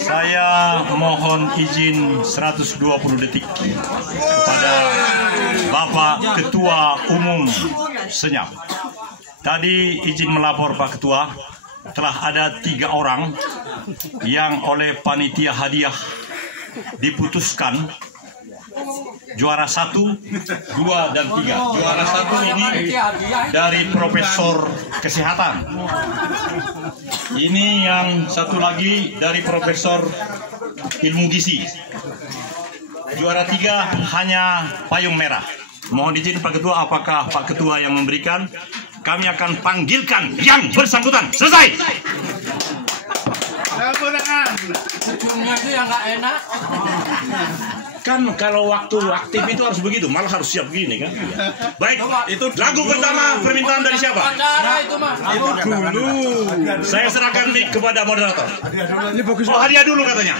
Saya mohon izin 120 detik kepada Bapak Ketua Umum Senyap. Tadi izin melapor Pak Ketua, telah ada 3 orang yang oleh panitia hadiah diputuskan juara 1, 2, dan 3. Juara 1 ini dari Profesor Kesehatan. Ini yang satu lagi dari Profesor Ilmu Gizi. Juara 3 hanya payung merah. Mohon izin Pak Ketua, apakah Pak Ketua yang memberikan? Kami akan panggilkan yang bersangkutan. Selesai. Ujungnya itu yang nggak enak. Kan kalau waktu aktif itu harus begitu, malah harus siap gini kan. Baik, itu lagu pertama permintaan dari siapa? Itu mah. Itu dulu. Saya serahkan mic kepada moderator. Oh, hadiah dulu katanya.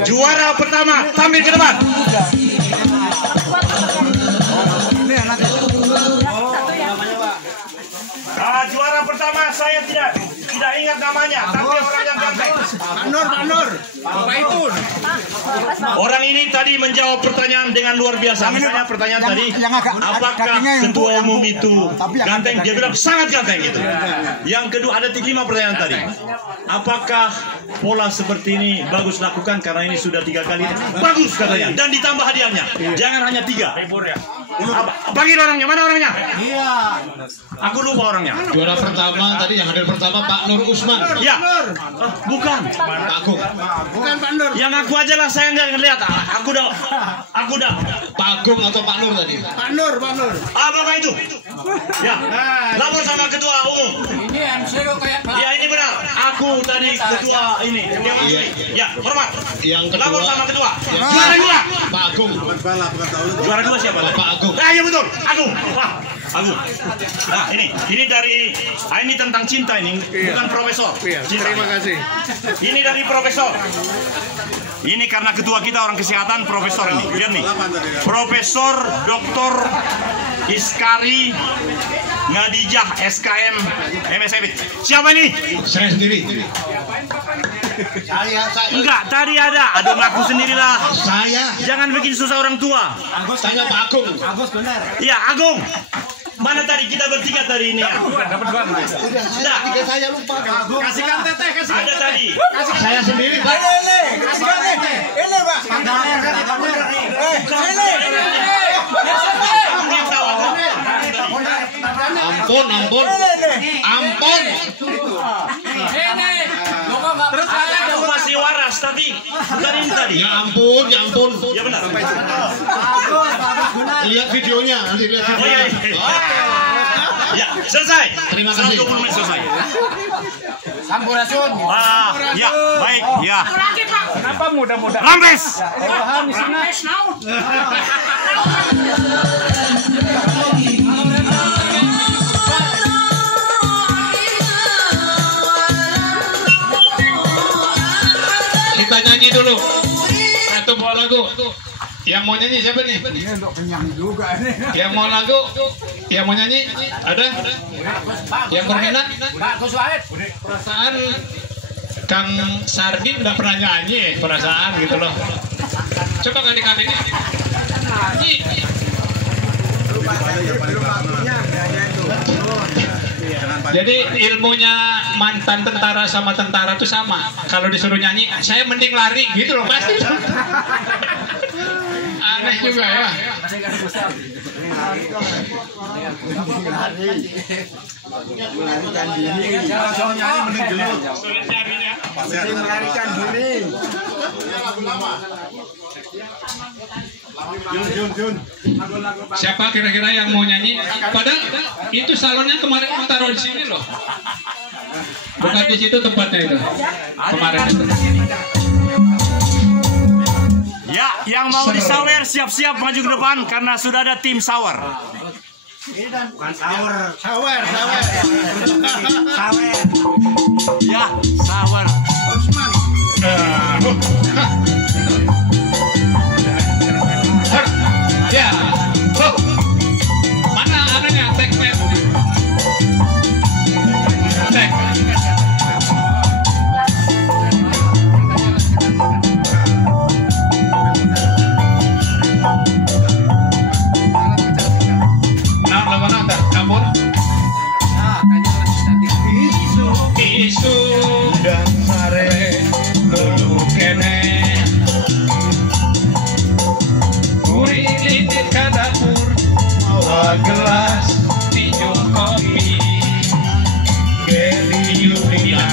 Juara pertama tampil ke depan. Juara pertama saya tidak ingat namanya, tapi orang yang ganteng. Pak Nur. Bapak itu. Orang ini tadi menjawab pertanyaan dengan luar biasa. Misalnya pertanyaan tadi, apakah ketua umum itu ganteng? Dia bilang sangat ganteng gitu. Yang kedua ada 5 pertanyaan tadi. Apakah pola seperti ini bagus lakukan karena ini sudah 3 kali? Bagus katanya. Dan ditambah hadiahnya. Jangan hanya 3. Panggil orangnya, mana orangnya? Iya. Aku lupa orangnya. Juara pertama tadi yang hadir pertama Pak Nur Usman. Ya, bukan. Pak Agung. Bukan Pak Nur. Yang aku aja lah, saya nggak ngeliat. Aku udah. Pak Agung atau Pak Nur tadi? Pak Nur. Apakah itu? Ya, lapor sama ketua umum. Ini MC kok kayak. Ya ini benar. Aku tadi ketua ini. Ya, hormat. Yang kedua. Lapor sama ketua. Juara 2. Pak Agung. Juara 2 siapa? Pak Agung. Ah, iya betul. Agung. Wah, Agung. Nah, ini dari ini tentang cinta ini, bukan profesor. Cinta. Terima kasih. Ini dari profesor. Ini karena ketua kita orang kesehatan, profesor ini. Lihat nih. Profesor Dr. Iskari Ngadijah SKM MSIP. Siapa ini? Saya sendiri. Enggak, tadi ada. Aduh, ngaku sendirilah. Saya. Jangan bikin susah orang tua. Tanya Pak Agung. Iya, Agung. Mana tadi kita bertiga tadi ini? Dapat 2. Sudah. Saya lupa. Kasihkan teteh, kasihkan. Ada tadi. Saya sendiri Pak. Kasihkan teteh. Ini, Pak. Ampun. Terus aku masih waras tadi. Bukan ini tadi. Ya ampun. Ya benar. Lihat videonya, nanti lihat Oh videonya. iya. Ya, selesai. Terima kasih. 120 menit selesai. Sampurasun. Ya, baik, ya. Kenapa mudah-mudahan? Rampes. Kita nyanyi dulu. Satu buah lagu. Yang mau nyanyi siapa nih? Ini untuk kenyang juga nih. Yang mau lagu? Yang mau nyanyi? Ada? Yang berminat? Bagus banget. Perasaan Kang Sardi nggak pernah nyanyi, perasaan gitu loh. Coba kali-kali ini nyanyi. Jadi ilmunya mantan tentara sama tentara itu sama. Kalau disuruh nyanyi, saya mending lari gitu loh pasti. Aneh juga ya. Melarikan diri. Jun. Siapa kira-kira yang mau nyanyi? Padahal itu salonnya kemarin mau taruh di sini loh. Bukan di situ tempatnya itu. Kemarin itu. Ya, yang mau disawer siap-siap maju ke depan karena sudah ada tim sawer. Sawer. Ya, sawer. Ya. Mana anaknya? Tek.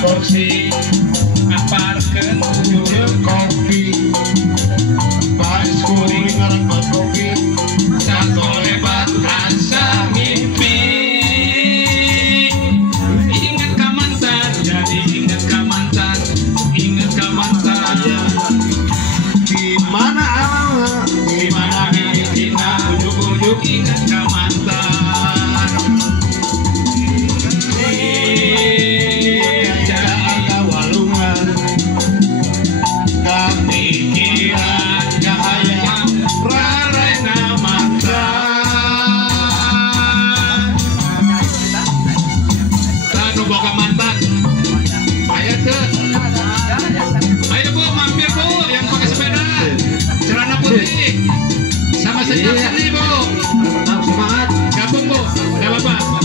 kursi aparkeun ujung kopi pas kuring ngarep kopi satu lebat asa mimpi ingat ka mantan jadi ingat ka mantan gimana kita ujuk-ujuk ingat ka mantan sama senyap seni Bu, semangat gabung Bu, gak apa-apa.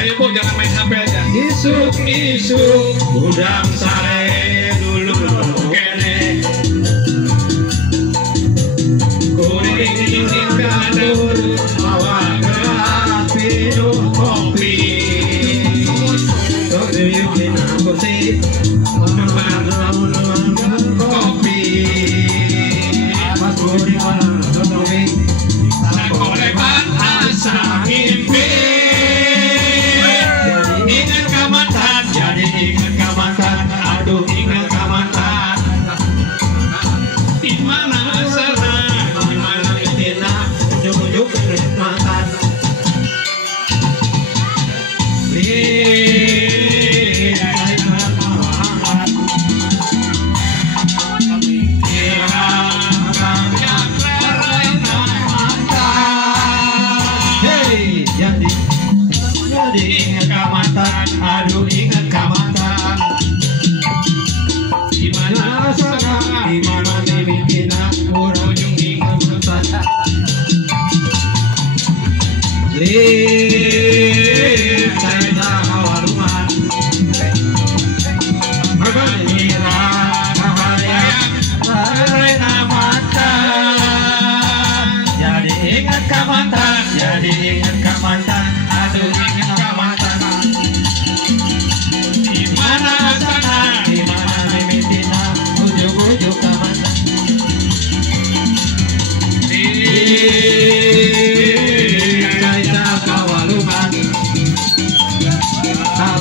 Ayo Bu, jangan main HP aja. Isuk-isuk udang sare dulu kene kuring ini kadur awak api kopi kopi pas budi kopi sakolebat asa mimpi ingat ka mantan jadi ingat ka mantan aduh ingat ka mantan di mana sana di mana itina ujuk-ujuk mantan aduh ingat ka mantan gimana sana gimana mimpinya ujung ingat mantan saya awaluman bergembira karena mantan jadi ingat ka mantan jadi ingat ka mantan aduh ingat ka mantan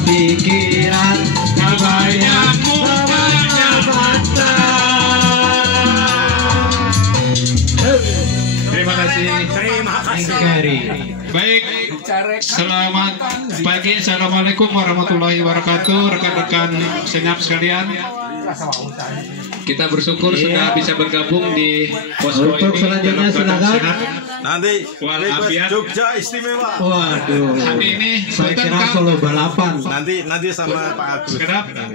pikiran kebayang mukanya mantan. Terima kasih. Baik, selamat pagi. Assalamualaikum warahmatullahi wabarakatuh, rekan-rekan senyap sekalian. Kita bersyukur sudah bisa bergabung di posko ini. Untuk selanjutnya silakan. Nanti Jogja istimewa. Waduh. Hari ini saya kira Solo balapan. Nanti sama Pak Agus. Kenapa?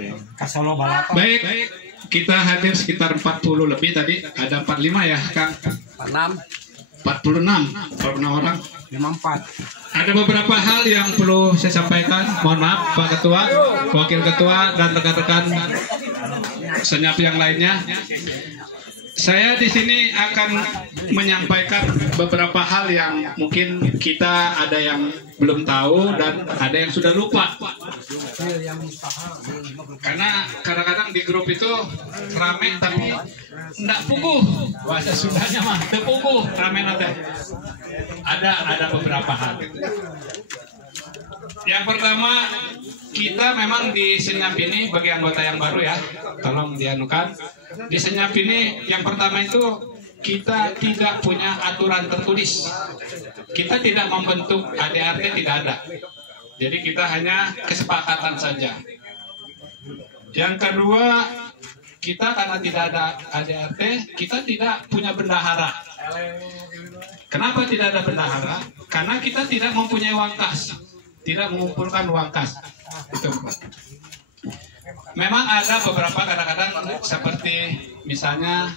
Solo balapan. Baik, kita hadir sekitar 40 lebih tadi. Ada 45 ya, Kang? 46 orang. 54. Ada beberapa hal yang perlu saya sampaikan. Mohon maaf Pak Ketua, Wakil Ketua, dan rekan-rekan senyap yang lainnya. Saya di sini akan menyampaikan beberapa hal yang mungkin kita ada yang belum tahu dan ada yang sudah lupa. Karena kadang-kadang di grup itu rame tapi enggak puguh. Bahasa Sundanya mah teu puguh, rame nate. Ada beberapa hal. Yang pertama, kita memang di senyap ini bagi anggota yang baru ya, tolong dianukan. Di senyap ini yang pertama itu kita tidak punya aturan tertulis. Kita tidak membentuk ADRT, tidak ada. Jadi kita hanya kesepakatan saja. Yang kedua, kita karena tidak ada ADRT, kita tidak punya bendahara. Kenapa tidak ada bendahara? Karena kita tidak mempunyai uang kas. Tidak mengumpulkan uang kas. Itu. Memang ada beberapa kadang-kadang seperti misalnya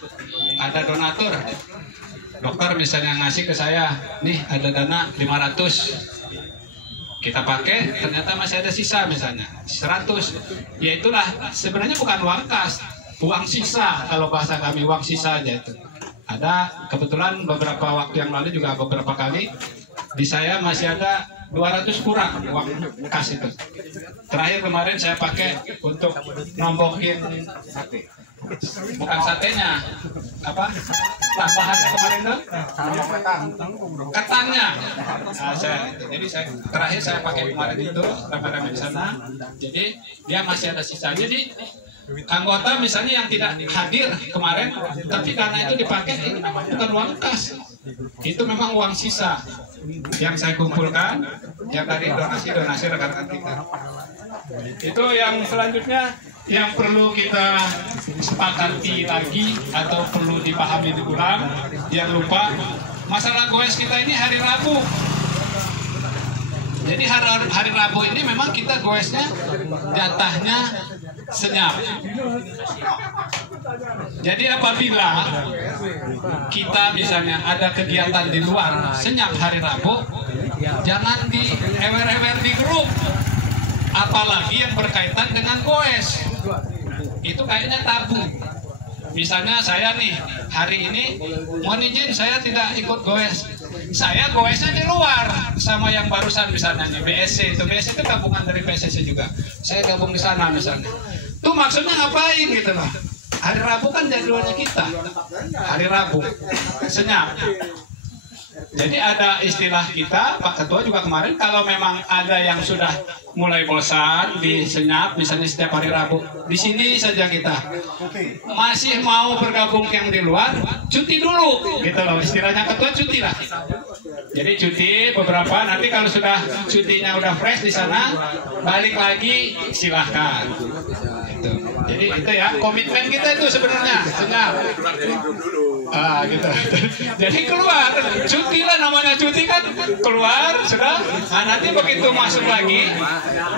ada donatur. Dokter misalnya ngasih ke saya, nih ada dana 500. Kita pakai, ternyata masih ada sisa misalnya 100. Ya itulah sebenarnya bukan uang kas, uang sisa kalau bahasa kami uang sisa aja itu. Ada kebetulan beberapa waktu yang lalu juga beberapa kali di saya masih ada 200 kurang uang kas itu. Terakhir kemarin saya pakai untuk nombokin bukan satenya, apa tambahannya kemarin tuh ketannya. Nah, jadi terakhir saya pakai kemarin itu rame-rame di sana. Jadi dia masih ada sisa. Jadi anggota misalnya yang tidak hadir kemarin, tapi karena itu dipakai, ini bukan uang kas, itu memang uang sisa yang saya kumpulkan, yang dari donasi rekan-rekan kita. Itu yang selanjutnya yang perlu kita sepakati lagi atau perlu dipahami diulang, jangan lupa masalah goes kita ini hari Rabu. Jadi hari Rabu ini memang kita goesnya jatahnya senyap. Jadi apabila kita misalnya ada kegiatan di luar senyap hari Rabu, jangan diewer-ewer di grup, apalagi yang berkaitan dengan goes. Itu kayaknya tabu. Misalnya saya nih hari ini mohon izin saya tidak ikut goes. Saya goesnya di luar sama yang barusan misalnya nih BSC itu gabungan dari PSC juga. Saya gabung di sana misalnya. Tuh maksudnya ngapain gitu loh. Hari Rabu kan jadwalnya kita. Hari Rabu senyap. Jadi ada istilah kita, Pak Ketua juga kemarin, kalau memang ada yang sudah mulai bosan di senyap, misalnya setiap hari Rabu, di sini saja kita. Masih mau bergabung yang di luar, cuti dulu, gitu loh. Istilahnya Ketua cuti lah. Jadi cuti beberapa, nanti kalau sudah cutinya udah fresh di sana, balik lagi silahkan. Gitu. Jadi itu ya komitmen kita itu sebenarnya senyap. Gitu. Jadi keluar, cuti lah namanya cuti kan, keluar sudah. Nah, nanti begitu masuk lagi,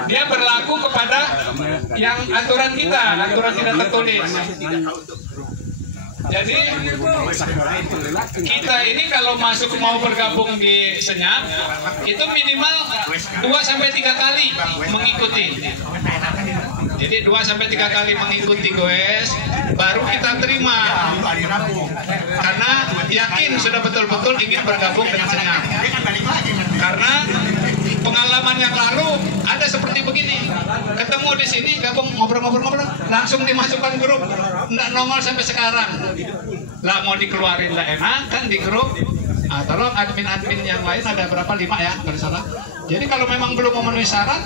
dia berlaku kepada yang aturan tidak tertulis. Jadi kita ini kalau masuk mau bergabung di senyap itu minimal 2-3 kali mengikuti. Jadi 2-3 kali mengikuti goes baru kita terima. Karena yakin sudah betul-betul ingin bergabung dengan senyap. Karena pengalaman yang lalu ada seperti begini, ketemu di sini gabung ngobrol-ngobrol langsung dimasukkan grup, nggak nongol sampai sekarang. Lah mau dikeluarin lah enak kan di grup. Tolong admin-admin yang lain ada berapa 5 ya kalau salah. Jadi kalau memang belum memenuhi syarat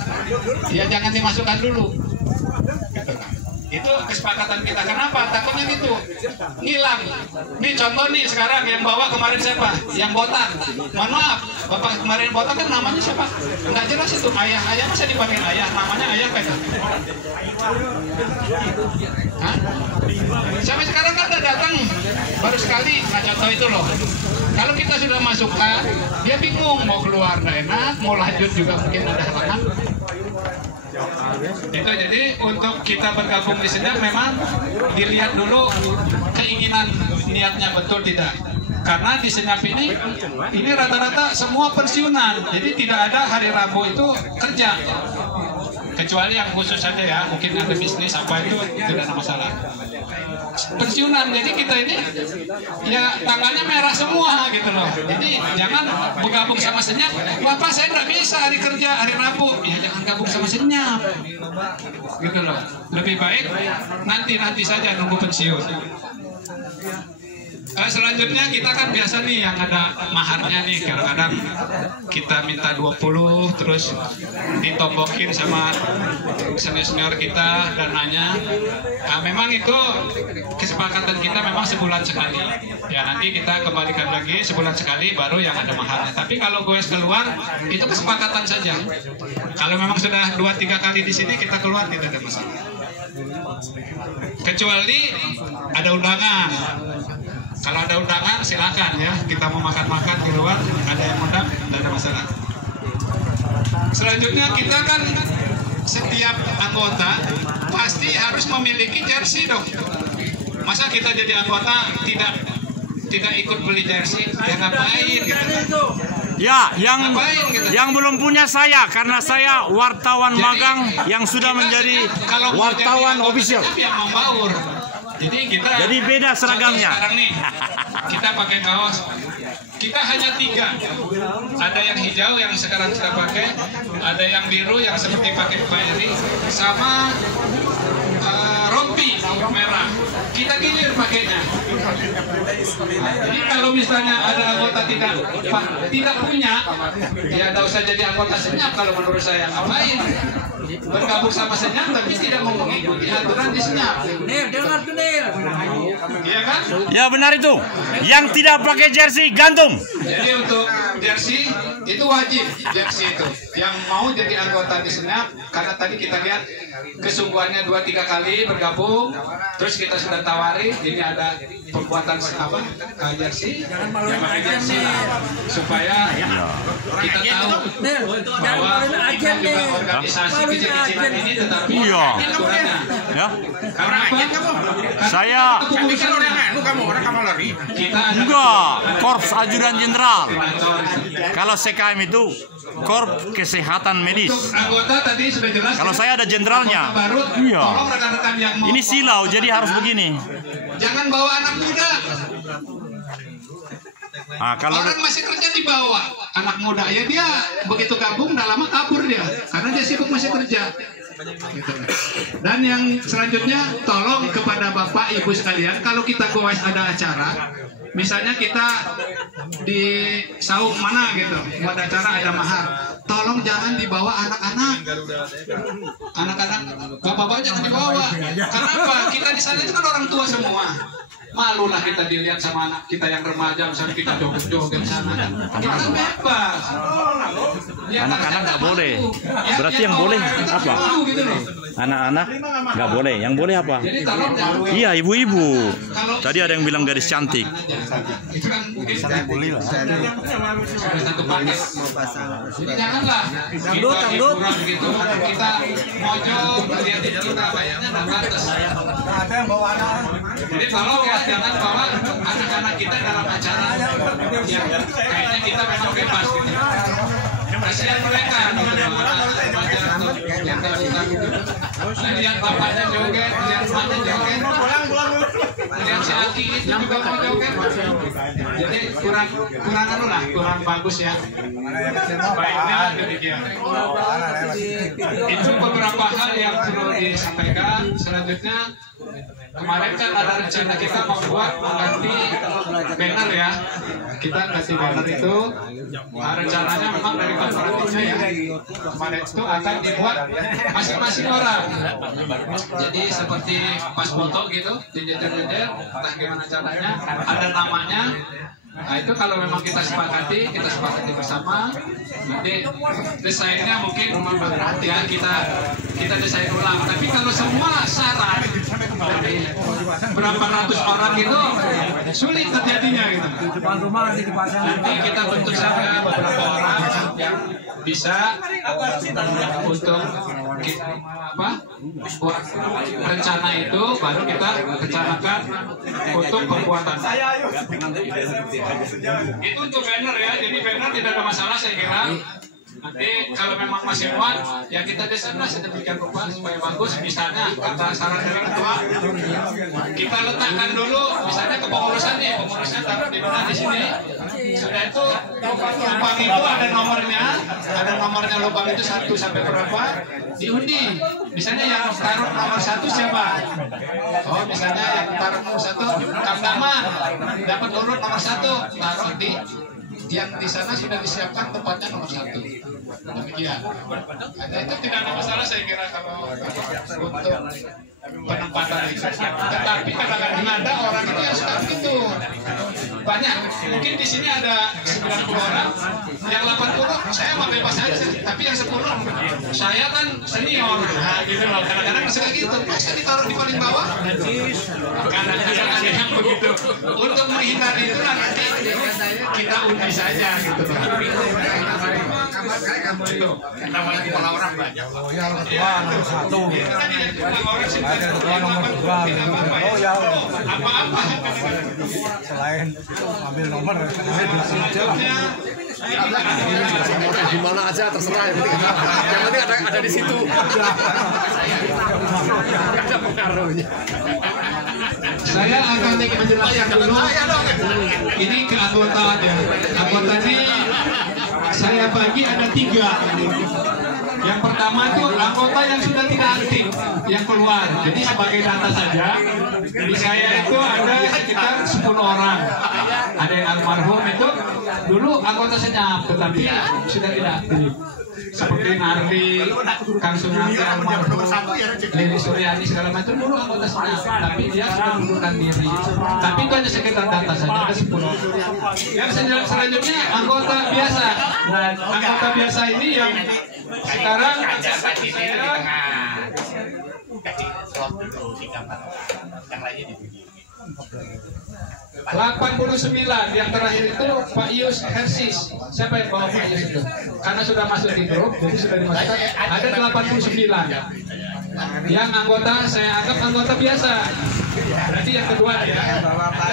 ya jangan dimasukkan dulu. Gitu kan. Itu kesepakatan kita. Kenapa? Takutnya gitu hilang. Nih contoh nih sekarang yang bawa kemarin siapa? Yang botak. Mohon maaf, bapak kemarin botak kan namanya siapa? Nggak jelas itu. Ayah masa dipanggil ayah? Namanya ayah kan? Hah? Sampai sekarang kan udah datang baru sekali. Nah contoh itu loh. Kalau kita sudah masukkan, dia bingung mau keluar nggak enak, mau lanjut juga mungkin ada halangan. Itu jadi untuk kita bergabung di senyap memang dilihat dulu keinginan niatnya betul tidak. Karena di senyap ini rata-rata semua pensiunan, jadi tidak ada hari Rabu itu kerja. Kecuali yang khusus saja ya, mungkin ada bisnis apa itu tidak ada masalah. Pensiunan, jadi kita ini ya tangannya merah semua gitu loh. Jadi jangan bergabung sama senyap. Bapak saya nggak bisa hari kerja hari Rabu, ya jangan gabung sama senyap. Gitu loh. Lebih baik nanti saja nunggu pensiun. Selanjutnya kita kan biasa nih yang ada maharnya nih, kadang-kadang kita minta 20 terus ditombokin sama senior kita dananya. Nah, memang itu kesepakatan kita memang sebulan sekali. Ya nanti kita kembalikan lagi sebulan sekali baru yang ada maharnya. Tapi kalau goes keluar itu kesepakatan saja. Kalau memang sudah 2-3 kali di sini kita keluar tidak ada masalah. Kecuali ada undangan. Kalau ada undangan silakan ya, kita mau makan-makan di luar, ada yang undang, tidak ada masalah. Selanjutnya kita kan setiap anggota pasti harus memiliki jersey dong. Masa kita jadi anggota tidak ikut beli jersey, ya ngapain gitu. Ya, yang belum punya saya karena saya wartawan magang yang sudah menjadi wartawan official. Yang membaur. Jadi beda seragamnya. Sekarang nih kita pakai kaos. Kita hanya 3. Ada yang hijau yang sekarang kita pakai, ada yang biru yang seperti pakai Pak Eri, sama rompi merah. Kita gilir pakainya. Jadi kalau misalnya ada anggota tidak punya, ya tidak usah jadi anggota senyap kalau menurut saya. Ngapain bergabung sama senyap tapi tidak mau mengikuti aturan di senyap? Dengar tuh, Iya kan? Ya benar itu. Yang tidak pakai jersey gantung. Jadi untuk jersey itu wajib, jersey itu. Yang mau jadi anggota di senyap, karena tadi kita lihat kesungguhannya 2-3 kali bergabung, terus kita sudah tawari, ini ada pembuatan apa? Jersey, yang pakai jersey supaya kita tahu bahwa kita juga organisasi kecil-kecilan ini tetapi aturannya. Ya. Karena apa? Saya Kita ada enggak Korps Ajudan Jenderal. Kalau CKM itu Korps Kesehatan Medis. untuk anggota tadi sudah jelas. Kalau saya ada jenderalnya. Barut, Iya. tolong rekan-rekan yang mau Ini silau, jadi harus begini. jangan bawa anak muda. Nah, kalau Orang masih kerja di bawah, anak muda ya dia begitu gabung, udah lama kabur dia, karena dia sibuk masih kerja. Gitu. Dan yang selanjutnya, tolong kepada Bapak Ibu sekalian, kalau kita goes ada acara, misalnya kita di saung mana gitu, buat acara ada mahar, tolong jangan dibawa anak-anak. Anak-anak, bapak-bapak jangan dibawa. Kenapa? Kita di sana itu kan orang tua semua. Malu lah kita dilihat sama anak kita yang remaja, misalnya kita joget-joget sana. Kita kan bebas. Ya, anak-anak nggak boleh. Ya, Berarti yang mau boleh kita apa? malu gitu loh. Anak-anak nggak boleh. Yang boleh apa? Jadi tolong jangan. Iya, ibu-ibu. Tadi ada yang bilang gadis cantik. Itu kan mungkin boleh lah. Ada satu paket. Jadi janganlah kita hiburan gitu. Kita mojok ngeliatin kita kayaknya nggak pantas. Jadi tolong ya jangan bawa anak-anak kita dalam acara yang kayaknya kita memang bebas gitu. Kasihan mereka anak-anak remaja yang tak gitu. Lihat bapaknya joget, lihat mamanya joget, lihat si Aki itu juga mau joget. Jadi kurang anu lah, kurang bagus ya. Baiknya demikian. Itu beberapa hal yang perlu disampaikan. Selanjutnya kemarin kan ada rencana kita mengganti banner ya. Kita ganti banner itu. Rencananya memang dari korporatifnya ya. Kemarin itu akan dibuat masing-masing orang. Jadi seperti pas foto gitu, dijejer-jejer, entah gimana caranya, ada namanya. Nah itu kalau memang kita sepakati bersama. Nanti desainnya mungkin ya kita desain ulang. Tapi kalau semua saran dari berapa ratus orang itu sulit terjadinya gitu. Nanti kita bentuk saja beberapa orang yang bisa untuk apa buat rencana itu, baru kita rencanakan untuk pembuatan. Itu untuk banner ya, jadi banner tidak ada masalah saya kira. Nanti kalau memang masih muat, ya kita desain lah sedemikian rupa supaya bagus. Misalnya kata saran dari ketua, kita letakkan dulu, misalnya kepengurusan nih, pengurusnya taruh di mana di sini. Sudah itu lubang itu ada nomornya lubang itu 1 sampai berapa, diundi. Misalnya yang taruh nomor 1 siapa? Oh misalnya yang taruh nomor 1 Kang Daman, dapat urut nomor 1, taruh di yang di sana sudah disiapkan tempatnya nomor 1. Demikian. Nah, itu tidak ada masalah saya kira kalau untuk penempatan itu. Tetapi kadang-kadang ada orang itu yang suka begitu. Banyak. Mungkin di sini ada 90 orang, yang 80 saya mau bebas aja. Tapi yang 10 saya kan senior. Nah, gitu loh. Kadang-kadang suka gitu. Masa ditaruh di paling bawah? Kadang-kadang ada yang begitu. Untuk menghindari itu nanti kita undi saja gitu. Itu namanya kepala orang banyak. Oh ya, ketua nomor 1. Ada ketua nomor 2. Oh ya, apa-apa. Selain itu ambil nomor, saya dulu aja lah. Di mana aja terserah yang penting ada di situ. Ada pengaruhnya. Saya akan menjelaskan dulu. Ini ke anggota ya. Anggota ini saya bagi ada 3. Yang pertama itu anggota yang sudah tidak aktif, yang keluar. Jadi sebagai data saja, di saya itu ada sekitar 10 orang. Ada yang almarhum itu dulu anggota senyap, tetapi sudah tidak aktif. Seperti Nardi, Kang Sunardi almarhum, Lili Suryani segala macam dulu anggota senyap, tapi dia sudah mengundurkan diri. Tapi itu hanya sekitar data saja, ada 10. Yang selanjutnya anggota biasa. Nah, anggota biasa ini yang sekarang yang lainnya di 89 yang terakhir itu Pak Yus Hersis. Siapa yang bawa Pak Yus itu? Karena sudah masuk di grup, jadi sudah dimasukkan. Ada 89 yang anggota saya anggap anggota biasa. Berarti yang kedua ya.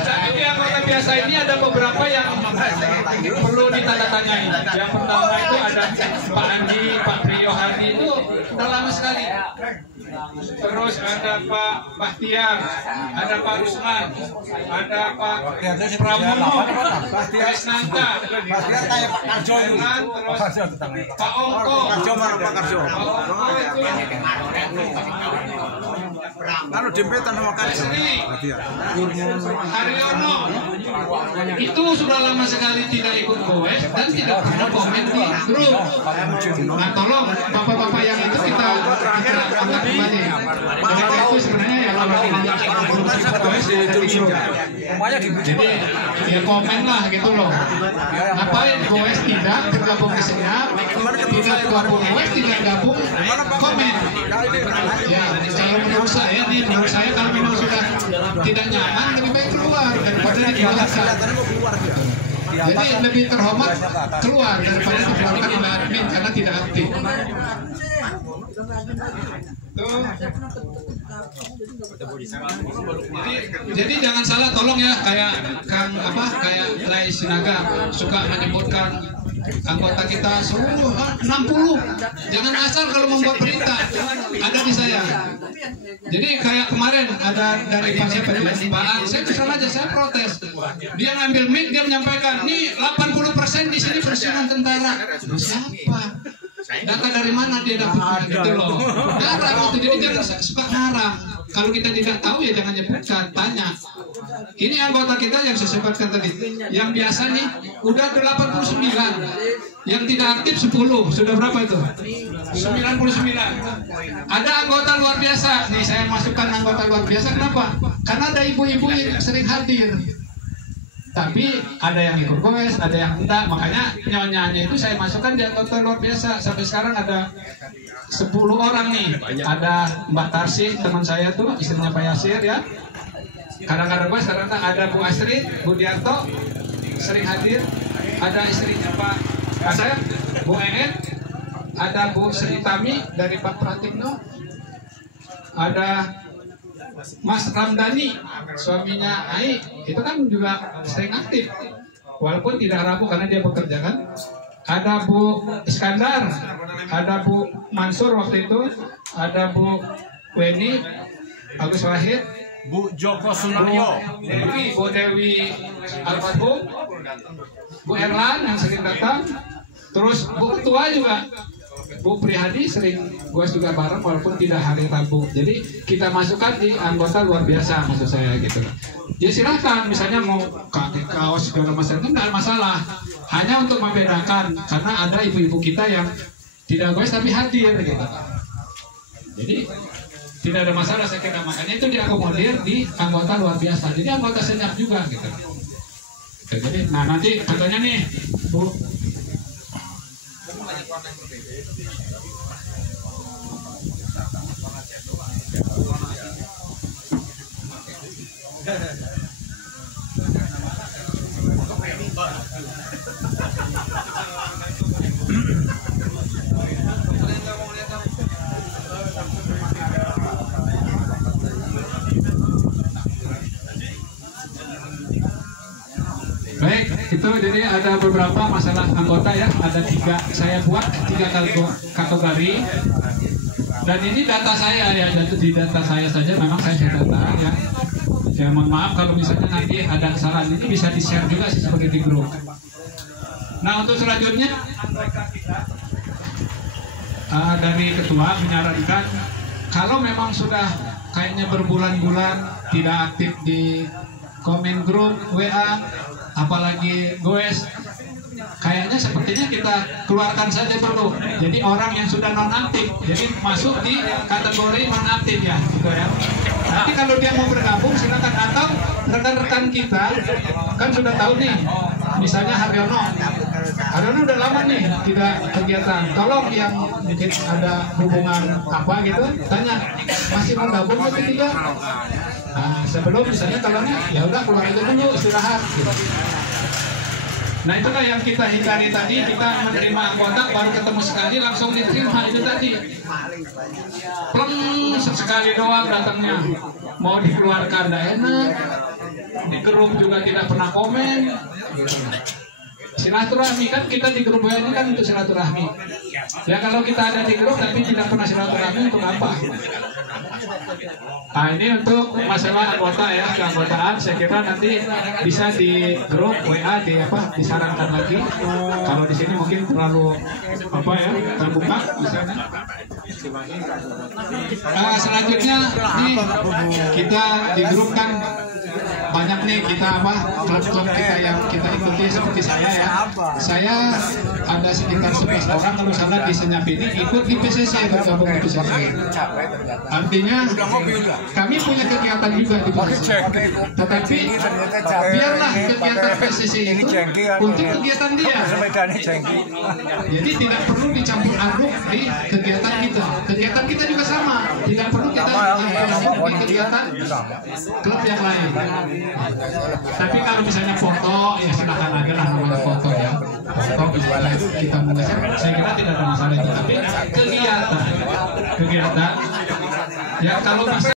Tapi anggota biasa ini ada beberapa yang perlu ditandatangani. Yang pertama itu ada Pak Andi, Pak Priyo Hadi itu udah lama sekali. Terus ada Pak Bahtiar, ada Pak Rusman, ada Pak Pramono, Krisnanta, Pak Karjo, Pak Ongko, Pak Karjo. Lalu dempetan sama Karjo. Haryono itu sudah lama sekali tidak ikut goes dan tidak pernah komen di grup. Nah tolong bapak-bapak yang itu kita angkat kembali. Mereka itu sebenarnya ya kalau tidak goes di grup. Jadi ya komen lah gitu loh. Ngapain goes tidak bergabung ke senyap, tidak gabung goes tidak gabung komen. Ya kalau menurut saya kalau memang sudah tidak nyaman lebih baik keluar daripada dikeluarkan. Jadi lebih terhormat keluar daripada dikeluarkan oleh admin karena tidak aktif. Jadi jangan salah tolong ya kayak kayak Lai Sinaga suka menyebutkan anggota kita seluruh 60. Jangan asal kalau membuat berita ada di saya. Jadi kayak kemarin ada dari Pak saya kesal aja, saya protes. Dia ngambil mic, dia menyampaikan, nih 80% di sini pensiunan tentara. Siapa? Data dari mana dia dapat gitu loh? Ngarang itu, jadi jangan suka ngarang. Kalau kita tidak tahu ya jangan nyebutkan, tanya. Ini anggota kita yang saya sebutkan tadi. Yang biasa nih udah 89. Yang tidak aktif 10. Sudah berapa itu? 99. Ada anggota luar biasa. Nih saya masukkan anggota luar biasa. Kenapa? Karena ada ibu-ibu yang sering hadir. Tapi ada yang ikut goes, ada yang enggak. Makanya nyonyanya itu saya masukkan di anggota luar biasa. Sampai sekarang ada 10 orang nih. Ada Mbak Tarsih, teman saya tuh, istrinya Pak Yasir ya. Kadang-kadang goes, kadang-kadang ada Bu Astrid, Bu Diarto sering hadir. Ada istrinya Pak Asep, Bu Enget, ada Bu Sri Tami dari Pak Pratikno, ada Mas Ramdhani, suaminya Ai, itu kan juga sering aktif, walaupun tidak rapuh karena dia bekerja kan. Ada Bu Iskandar, ada Bu Mansur waktu itu, ada Bu Weni, Agus Wahid, Bu Joko Sunaryo, Bu Dewi Almarhum, Bu Erlan yang sering datang, terus Bu Ketua juga. Bu Prihadi sering goes juga bareng walaupun tidak hari Rabu. Jadi kita masukkan di anggota luar biasa maksud saya gitu. Ya silahkan misalnya mau pakai kaos segala macam itu tidak masalah. Hanya untuk membedakan karena ada ibu-ibu kita yang tidak goes tapi hadir gitu. Jadi tidak ada masalah saya kira, makanya itu diakomodir di anggota luar biasa. Jadi anggota senyap juga gitu. Jadi nah nanti katanya nih Bu baik, itu jadi ada beberapa masalah anggota ya, ada 3, saya buat 3 kategori. Dan ini data saya ya, di data saya saja memang saya data ya. Ya mohon maaf kalau misalnya nanti ada kesalahan, ini bisa di-share juga sih seperti di grup. Nah untuk selanjutnya dari ketua menyarankan kalau memang sudah kayaknya berbulan-bulan tidak aktif di komen grup WA, apalagi goes, kayaknya sepertinya kita keluarkan saja dulu. Jadi orang yang sudah nonaktif, jadi masuk di kategori nonaktif ya, gitu ya. Nanti kalau dia mau bergabung silakan, atau rekan-rekan kita kan sudah tahu nih, misalnya Haryono udah lama nih tidak kegiatan, tolong yang mungkin ada hubungan apa gitu, tanya masih mau gabung atau tidak. Nah, sebelum misalnya kalau ya udah keluar aja dulu istirahat gitu. Nah itulah yang kita hindari tadi, kita menerima anggota baru ketemu sekali langsung diterima itu tadi. Pleng sekali doang datangnya, mau dikeluarkan tidak enak, di grup juga tidak pernah komen. Silaturahmi kan kita di grup ini kan untuk silaturahmi. Ya kalau kita ada di grup tapi tidak pernah silaturahmi untuk apa? Nah ini untuk masalah anggota ya, keanggotaan saya kira nanti bisa di grup WA disarankan lagi. Kalau di sini mungkin terlalu terbuka misalnya. Selanjutnya nih kita di grup kan banyak nih kita klub-klub kita yang kita ikuti seperti saya ya. Saya ada sekitar 11 orang kalau salah di Senyap ini ikut di PCC, bergabung di PCC. Artinya kami punya kegiatan juga di PCC. Tetapi biarlah kegiatan PCC itu untuk kegiatan dia. Jadi tidak perlu dicampur aduk di kegiatan kita. Kegiatan kita juga sama. Tidak perlu kita campur di kegiatan klub yang lain. Tapi kalau misalnya foto ya silakan aja lah namanya foto ya. Foto misalnya kita mengeser, saya kira tidak ada masalah itu. Tapi kegiatan ya kalau bisa